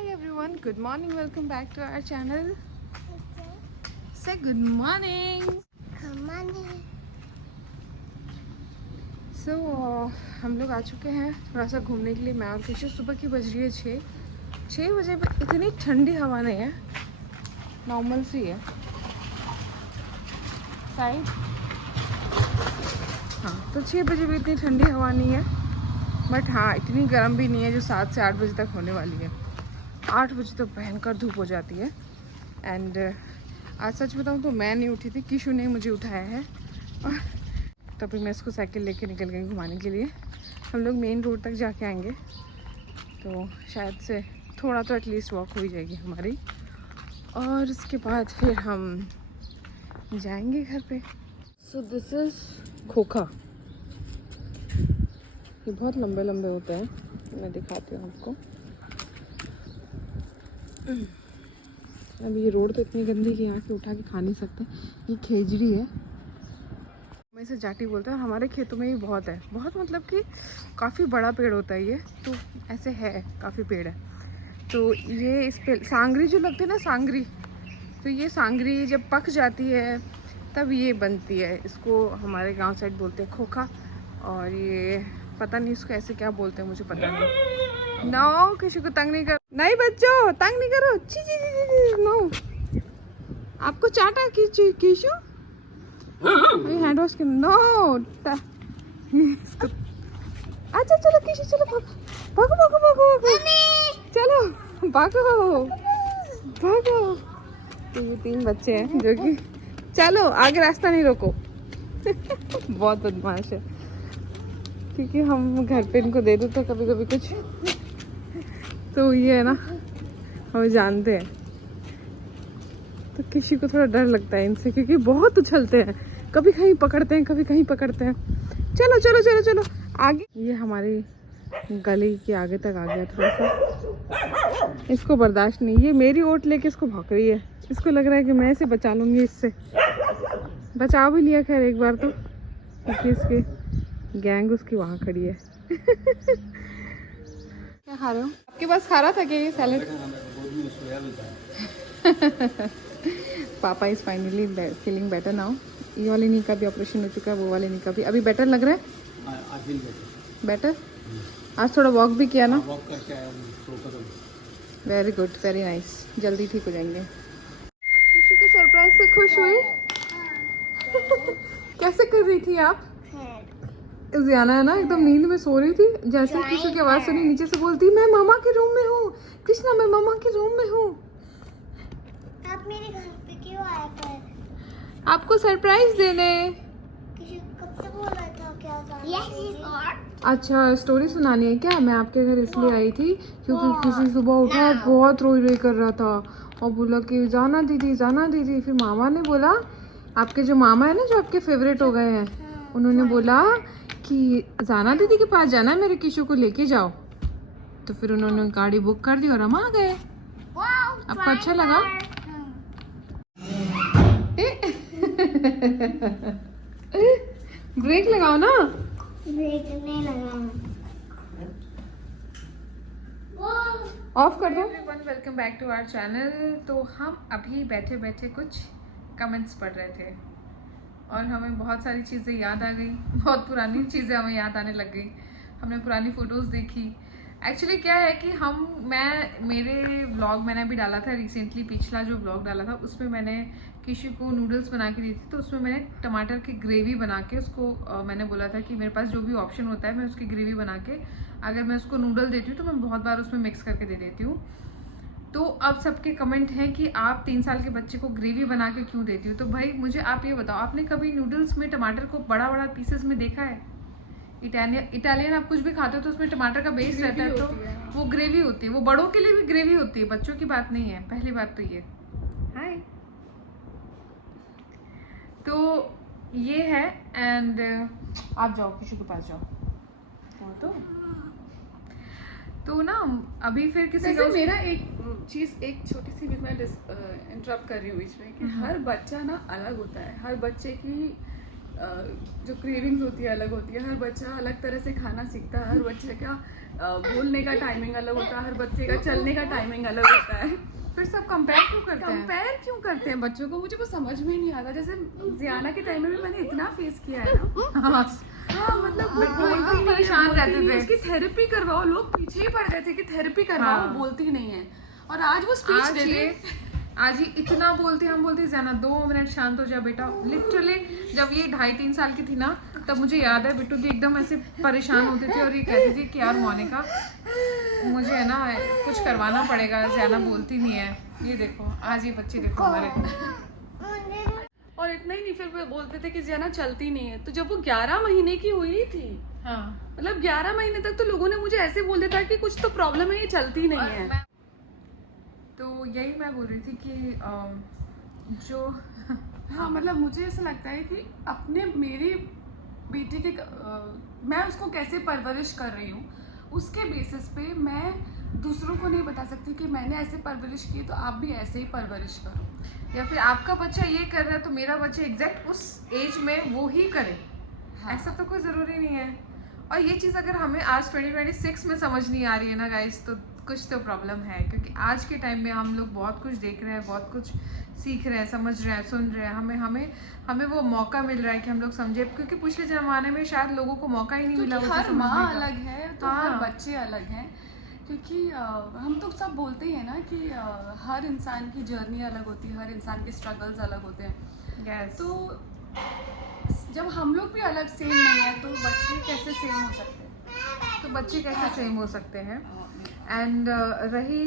Hi everyone, good morning, welcome back to our channel. Say good morning. Good morning. So हम लोग आ चुके हैं थोड़ा सा घूमने के लिए। मैं और किशोर सुबह की बज रही है 6 बजे पे। इतनी ठंडी हवा नहीं है, नॉर्मल सी है साइड। हाँ, तो 6 बजे भी इतनी ठंडी हवा नहीं है, बट हाँ इतनी गर्म भी नहीं है जो 7 से 8 बजे तक होने वाली है। 8 बजे तो भयंकर धूप हो जाती है। एंड आज सच बताऊँ तो मैं नहीं उठी थी, किशु ने मुझे उठाया है और तभी मैं इसको साइकिल लेके निकल गई घुमाने के लिए। हम लोग मेन रोड तक जाके आएंगे तो शायद से थोड़ा तो एटलीस्ट वॉक हो ही जाएगी हमारी, और उसके बाद फिर हम जाएंगे घर पे। सो दिस इज़ खोखा। ये बहुत लंबे लंबे होते हैं, मैं दिखाती हूँ आपको। अब ये रोड तो इतनी गंदी कि यहाँ के उठा के खा नहीं सकते। ये खेजड़ी है, मैं इसे जाटी बोलते हैं। हमारे खेतों में भी बहुत है, बहुत मतलब कि काफ़ी बड़ा पेड़ होता है ये, तो ऐसे है काफ़ी पेड़ है। तो ये इस पे सांगरी जो लगती है ना, सांगरी, तो ये सांगरी जब पक जाती है तब ये बनती है। इसको हमारे गांव साइड बोलते हैं खोखा, और ये पता नहीं इसको ऐसे क्या बोलते हैं, मुझे पता नहीं। नो, किसी को तंग नहीं कर, नहीं बच्चों तंग नहीं करो। ची ची ची ची नो, आपको चाटा किशु हैंड वॉश के नो। अच्छा चलो किशु, चलो भागो भागो भागो भागो, चलो भागो भागो। तो ये 3 बच्चे हैं जो कि, चलो आगे रास्ता नहीं रोको। बहुत बदमाश है, क्योंकि हम घर पे इनको दे दो तो कभी कभी कुछ, तो ये है ना, हम जानते हैं। तो किसी को थोड़ा डर लगता है इनसे, क्योंकि बहुत उछलते हैं, कभी कहीं पकड़ते हैं कभी कहीं पकड़ते हैं। चलो चलो चलो चलो आगे। ये हमारी गली के आगे तक आ गया थोड़ा सा, इसको बर्दाश्त नहीं। ये मेरी ओट लेके इसको भौंक रही है, इसको लग रहा है कि मैं इसे बचा लूँगी। इससे बचा भी लिया खैर एक बार तो, क्योंकि इसकी गैंग उसकी वहाँ खड़ी है। क्या खा रहे हो? आपके पास खा रहा था क्या ये सैलेड? पापा is finally feeling better now. ये वाले नी का भी ऑपरेशन हो चुका है, वो वाले नी का भी। अभी बेटर लग रहा है? बेटर। आज थोड़ा वॉक भी किया ना? वॉक करके आया हूं। वेरी गुड, वेरी नाइस, जल्दी ठीक हो जाएंगे। आप किशु के सरप्राइज से खुश हुई? कैसे कर रही थी आप? जियाना है ना एकदम नींद में सो रही थी, जैसे किशु की आवाज सुनी नीचे से बोलती मैं मामा के रूम में हूँ। कृष्णा मैं मामा के रूम में हूँ। आप मेरे घर पे क्यों आए थे? आपको सरप्राइज देने। किसी कब से बोल रहा था क्या जाना? अच्छा, स्टोरी सुनानी है क्या? मैं आपके घर इसलिए आई थी क्योंकि किसी सुबह उठा बहुत रोई रोई कर रहा था और बोला कि जाना दीदी जाना दीदी। फिर मामा ने बोला, आपके जो मामा है ना जो आपके फेवरेट हो गए हैं, उन्होंने बोला कि जाना दीदी के पास जाना, मेरे किशु को लेके जाओ। तो फिर उन्होंने गाड़ी बुक कर दी और हम आ गए। आपको अच्छा लगा? ब्रेक लगाओ ना। ब्रेक नहीं लगा, ऑफ कर दो। Everyone, welcome back to our channel. तो हम अभी बैठे बैठे कुछ कमेंट्स पढ़ रहे थे और हमें बहुत सारी चीज़ें याद आ गई, बहुत पुरानी चीज़ें हमें याद आने लग गई। हमने पुरानी फ़ोटोज़ देखी। एक्चुअली क्या है कि मेरे व्लॉग मैंने अभी डाला था रिसेंटली, पिछला जो व्लॉग डाला था उसमें मैंने किशु को नूडल्स बना के दी थी। तो उसमें मैंने टमाटर की ग्रेवी बना के उसको मैंने बोला था कि मेरे पास जो भी ऑप्शन होता है मैं उसकी ग्रेवी बना के, अगर मैं उसको नूडल देती हूँ तो मैं बहुत बार उसमें मिक्स करके दे देती हूँ। तो अब सबके कमेंट हैं कि आप 3 साल के बच्चे को ग्रेवी बना के क्यों देती हो? तो भाई मुझे आप ये बताओ, आपने कभी नूडल्स में टमाटर को बड़ा बड़ा पीसेस में देखा है? इटालियन आप कुछ भी खाते हो तो उसमें टमाटर का बेस रहता है, तो वो ग्रेवी होती है। वो बड़ों के लिए भी ग्रेवी होती है, बच्चों की बात नहीं है। पहली बात तो ये हाय, तो ये है। एंड आप जाओ किसी के पास जाओ। तो ना अभी फिर किसी जैसे मेरा एक छोटी सी भी मैं इंटरप्ट कर रही हूँ इसमें कि हर बच्चा ना अलग होता है। हर बच्चे की जो क्रेविंग्स होती है अलग होती है, हर बच्चा अलग तरह से खाना सीखता है, हर बच्चे का बोलने का टाइमिंग अलग होता है, हर बच्चे का चलने का टाइमिंग अलग होता है। फिर सब कंपेयर क्यों करते हैं? कंपेयर क्यों करते हैं बच्चों को, मुझे वो समझ में नहीं आता। जैसे जियाना के टाइम में भी मैंने इतना फेस किया है ना। हाँ मतलब वो बोलती नहीं है, परेशान बोलती रहते नहीं है, थे। उसकी थेरेपी करवाओ, लोग पीछे ही पड़ गए थे कि थेरेपी करवाओ, हाँ। बोलती नहीं है। और आज वो स्पीच आज दे ये दे, आज ही इतना बोलते, हम बोलते जाना 2 मिनट शांत हो जा बेटा। लिटरली जब ये 2.5-3 साल की थी ना, तब मुझे याद है बिट्टू दी एकदम ऐसे परेशान होते थे और ये कहती थी कि यार मोनिका मुझे है ना कुछ करवाना पड़ेगा, ज़्यादा बोलती नहीं है। ये देखो आज ये बच्चे देखो हमारे। और इतना ही नहीं, फिर वो बोलते थे कि जियाना चलती नहीं है। तो जब वो 11 महीने की हुई थी, हाँ मतलब 11 महीने तक तो लोगों ने मुझे ऐसे बोल दिया था कि कुछ तो प्रॉब्लम है, ये चलती नहीं है। तो यही मैं बोल रही थी कि जो हाँ मतलब मुझे ऐसा लगता है कि अपने मेरी बेटी के मैं उसको कैसे परवरिश कर रही हूँ, उसके बेसिस पे मैं दूसरों को नहीं बता सकती कि मैंने ऐसे परवरिश की तो आप भी ऐसे ही परवरिश करो। या फिर आपका बच्चा ये कर रहा है तो मेरा बच्चा एग्जैक्ट उस एज में वो ही करे। हाँ। ऐसा तो कोई ज़रूरी नहीं है। और ये चीज़ अगर हमें आज 2026 में समझ नहीं आ रही है ना गाइस, तो कुछ तो प्रॉब्लम है। क्योंकि आज के टाइम में हम लोग बहुत कुछ देख रहे हैं, बहुत कुछ सीख रहे हैं, समझ रहे हैं, सुन रहे हैं। हमें वो मौका मिल रहा है कि हम लोग समझे। क्योंकि पिछले ज़माने में शायद लोगों को मौका ही नहीं मिला। क्योंकि वो हर चीज़ समझने माँ का। अलग है तो हाँ। हर बच्चे अलग हैं। क्योंकि हम तो सब बोलते ही हैं ना कि हर इंसान की जर्नी अलग होती है, हर इंसान के स्ट्रगल्स अलग होते हैं। Yes. तो जब हम लोग भी अलग सेम नहीं है तो बच्चे कैसे सेम हो सकते हैं? तो बच्चे कैसे सेम हो सकते हैं। एंड रही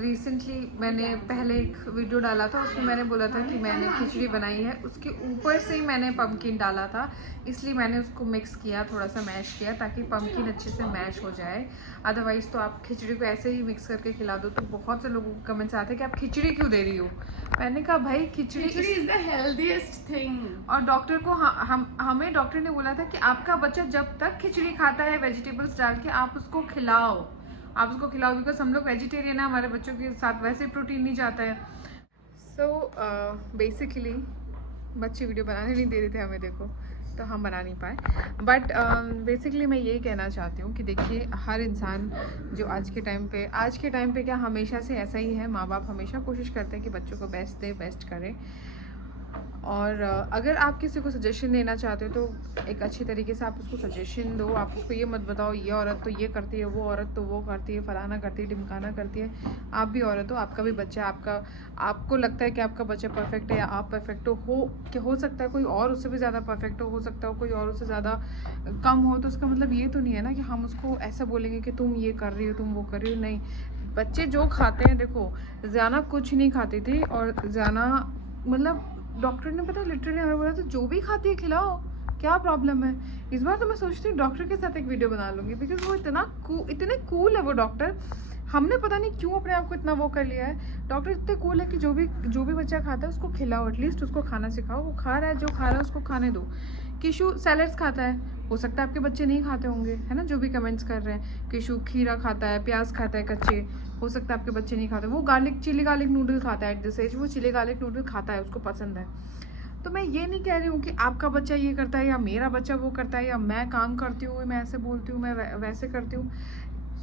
रिसेंटली मैंने पहले एक वीडियो डाला था, उसमें मैंने बोला था कि मैंने खिचड़ी बनाई है, उसके ऊपर से ही मैंने पम्पकिन डाला था। इसलिए मैंने उसको मिक्स किया, थोड़ा सा मैश किया ताकि पम्पकिन अच्छे से मैश हो जाए। अदरवाइज़ तो आप खिचड़ी को ऐसे ही मिक्स करके खिला दो। तो बहुत से लोगों को कमेंट्स आते हैं कि आप खिचड़ी क्यों दे रही हो। मैंने कहा भाई खिचड़ी इज द हेल्दीएस्ट थिंग। और डॉक्टर को हमें डॉक्टर ने बोला था कि आपका बच्चा जब तक खिचड़ी खाता है वेजिटेबल्स डाल के आप उसको खिलाओ, बिकॉज हम लोग वेजिटेरियन है, हमारे बच्चों के साथ वैसे प्रोटीन नहीं जाता है। सो बेसिकली बच्चे वीडियो बनाने नहीं दे रहे थे हमें, देखो तो हम बना नहीं पाए। बट बेसिकली मैं यही कहना चाहती हूँ कि देखिए हर इंसान जो आज के टाइम पे क्या हमेशा से ऐसा ही है, माँ बाप हमेशा कोशिश करते हैं कि बच्चों को बेस्ट दे, बेस्ट करें। और अगर आप किसी को सजेशन देना चाहते हो तो एक अच्छी तरीके से आप उसको सजेशन दो। आप उसको ये मत बताओ ये औरत तो ये करती है, वो औरत तो वो करती है, फलाना करती है, ढिमकाना करती है। आप भी औरत हो, आपका भी बच्चा है, आपको लगता है कि आपका बच्चा परफेक्ट है या आप परफेक्ट हो सकता है कोई और उससे भी ज़्यादा परफेक्ट हो सकता है कोई और उससे ज़्यादा कम हो। तो उसका मतलब ये तो नहीं है ना कि हम उसको ऐसा बोलेंगे कि तुम ये कर रही हो, तुम वो कर रही हो। नहीं, बच्चे जो खाते हैं, देखो ज़ाना कुछ नहीं खाती थी और ज़ाना मतलब डॉक्टर ने पता लिटरली हमें बोला था जो भी खाती है खिलाओ, क्या प्रॉब्लम है। इस बार तो मैं सोचती हूँ डॉक्टर के साथ एक वीडियो बना लूँगी, बिकॉज वो इतने कूल है वो डॉक्टर। हमने पता नहीं क्यों अपने आप को इतना वो कर लिया है। डॉक्टर इतने कूल है कि जो भी बच्चा खाता है उसको खिलाओ, एटलीस्ट उसको खाना सिखाओ। वो खा रहा है, जो खा रहा है उसको खाने दो। किशु सैलड्स खाता है, हो सकता है आपके बच्चे नहीं खाते होंगे, है ना, जो भी कमेंट्स कर रहे हैं। किशु खीरा खाता है, प्याज खाता है कच्चे, हो सकता है आपके बच्चे नहीं खाते। वो चिली गार्लिक नूडल खाता है, एट दिस एज वो चिली गार्लिक नूडल खाता है, उसको पसंद है। तो मैं ये नहीं कह रही हूँ कि आपका बच्चा ये करता है या मेरा बच्चा वो करता है, या मैं काम करती हूँ, मैं ऐसे बोलती हूँ, मैं वैसे करती हूँ।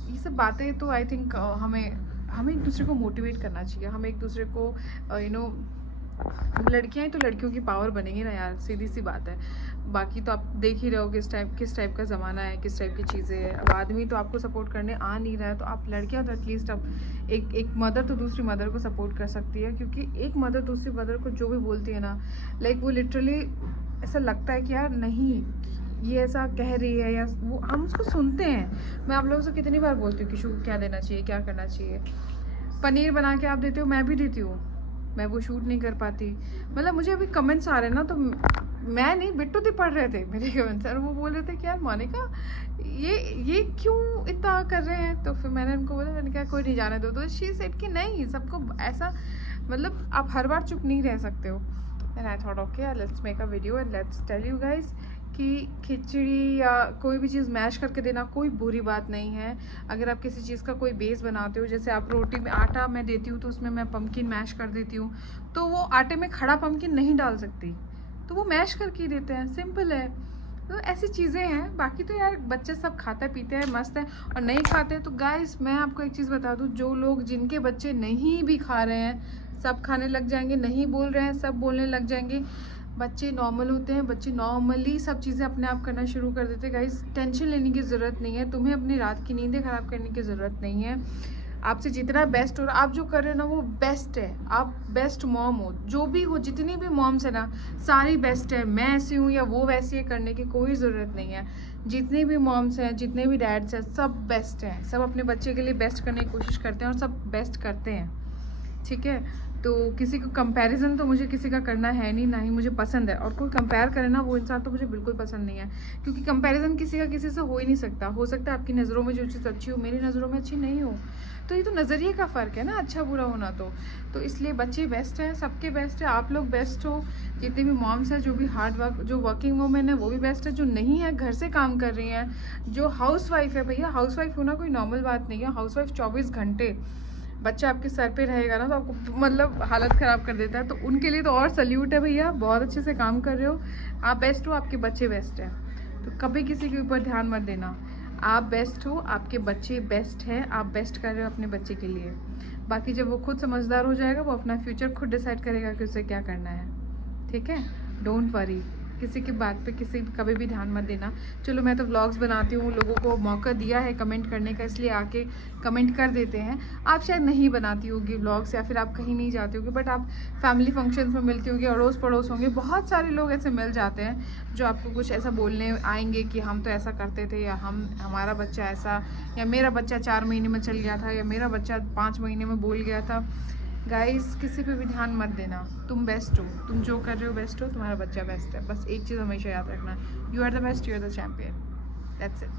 ये सब बातें तो आई थिंक हमें एक दूसरे को मोटिवेट करना चाहिए। हमें एक दूसरे को लड़कियां हैं तो लड़कियों की पावर बनेगी ना यार, सीधी सी बात है। बाकी तो आप देख ही रहे हो किस टाइप का ज़माना है, किस टाइप की चीज़ें है। अब आदमी तो आपको सपोर्ट करने आ नहीं रहा है, तो आप लड़कियां तो एटलीस्ट अब एक मदर तो दूसरी मदर को सपोर्ट कर सकती है। क्योंकि एक मदर दूसरी मदर को जो भी बोलती है ना, लाइक वो लिटरली ऐसा लगता है कि यार नहीं ये ऐसा कह रही है, या वो हम उसको सुनते हैं। मैं आप लोगों से कितनी बार बोलती हूँ किशु को क्या देना चाहिए, क्या करना चाहिए। पनीर बना के आप देते हो, मैं भी देती हूँ, मैं वो शूट नहीं कर पाती। मतलब मुझे अभी कमेंट्स आ रहे हैं ना, तो मैं नहीं बिट्टू दी पढ़ रहे थे मेरे कमेंट्स, और वो बोल रहे थे कि यार मोनिका ये क्यों इतना कर रहे हैं। तो फिर मैंने उनको बोला, मैंने कहा कोई नहीं जाने दो। तो शी सेड कि नहीं, सबको ऐसा मतलब आप हर बार चुप नहीं रह सकते हो। And I thought okay let's make a video and let's tell you guys कि खिचड़ी या कोई भी चीज़ मैश करके देना कोई बुरी बात नहीं है। अगर आप किसी चीज़ का कोई बेस बनाते हो, जैसे आप रोटी में आटा मैं देती हूँ तो उसमें मैं पम्पकिन मैश कर देती हूँ, तो वो आटे में खड़ा पम्पकिन नहीं डाल सकती। तो वो मैश करके ही देते हैं, सिंपल है। तो ऐसी चीज़ें हैं। बाकी तो यार बच्चे सब खाते पीते हैं, मस्त है। और नहीं खाते तो गाइस मैं आपको एक चीज़ बता दूँ, जो लोग जिनके बच्चे नहीं भी खा रहे हैं सब खाने लग जाएंगे, नहीं बोल रहे हैं सब बोलने लग जाएंगे। बच्चे नॉर्मल होते हैं, बच्चे नॉर्मली सब चीज़ें अपने आप करना शुरू कर देते हैं। गाइस टेंशन लेने की ज़रूरत नहीं है, तुम्हें अपनी रात की नींदें ख़राब करने की ज़रूरत नहीं है। आपसे जितना बेस्ट हो रहा, आप जो कर रहे हो ना वो बेस्ट है। आप बेस्ट मॉम हो, जो भी हो, जितनी भी मॉम्स है ना सारी बेस्ट है। मैं ऐसी हूँ या वो वैसी है, करने की कोई ज़रूरत नहीं है। जितनी भी मॉम्स हैं, जितने भी डैड्स हैं, सब बेस्ट हैं। सब अपने बच्चे के लिए बेस्ट करने की कोशिश करते हैं और सब बेस्ट करते हैं, ठीक है। तो किसी को कंपैरिजन तो मुझे किसी का करना है नहीं, ना ही मुझे पसंद है। और कोई कंपेयर करे ना वो इंसान तो मुझे बिल्कुल पसंद नहीं है, क्योंकि कंपैरिजन किसी का किसी से हो ही नहीं सकता। हो सकता है आपकी नज़रों में जो चीज़ अच्छी हो मेरी नज़रों में अच्छी नहीं हो, तो ये तो नज़रिए का फ़र्क है ना, अच्छा बुरा होना। तो इसलिए बच्चे बेस्ट हैं, सबके बेस्ट है, आप लोग बेस्ट हो। जितने भी मॉम्स हैं, जो भी हार्ड वर्क, जो वर्किंग वूमेन है वो भी बेस्ट है, जो नहीं है घर से काम कर रही हैं, जो हाउस वाइफ है। भैया हाउस वाइफ होना कोई नॉर्मल बात नहीं है। हाउस वाइफ 24 घंटे बच्चा आपके सर पे रहेगा ना तो आपको मतलब हालत ख़राब कर देता है। तो उनके लिए तो और सल्यूट है भैया, बहुत अच्छे से काम कर रहे हो, आप बेस्ट हो, आपके बच्चे बेस्ट हैं। तो कभी किसी के ऊपर ध्यान मत देना, आप बेस्ट हो, आपके बच्चे बेस्ट हैं, आप बेस्ट कर रहे हो अपने बच्चे के लिए। बाकी जब वो खुद समझदार हो जाएगा वो अपना फ्यूचर खुद डिसाइड करेगा कि उसे क्या करना है, ठीक है। डोंट वरी, किसी की बात पे कभी भी ध्यान मत देना। चलो मैं तो व्लॉग्स बनाती हूँ, लोगों को मौका दिया है कमेंट करने का, इसलिए आके कमेंट कर देते हैं। आप शायद नहीं बनाती होगी व्लॉग्स, या फिर आप कहीं नहीं जाती होगी, बट आप फैमिली फंक्शंस में मिलती होगी, अड़ोस पड़ोस होंगे, बहुत सारे लोग ऐसे मिल जाते हैं जो आपको कुछ ऐसा बोलने आएंगे कि हम तो ऐसा करते थे, या हमारा बच्चा ऐसा, या मेरा बच्चा 4 महीने में चल गया था, या मेरा बच्चा 5 महीने में बोल गया था। गाइस किसी पे भी ध्यान मत देना, तुम बेस्ट हो, तुम जो कर रहे हो बेस्ट हो, तुम्हारा बच्चा बेस्ट है। बस एक चीज़ हमेशा याद रखना, you are the best, you are the champion, that's it.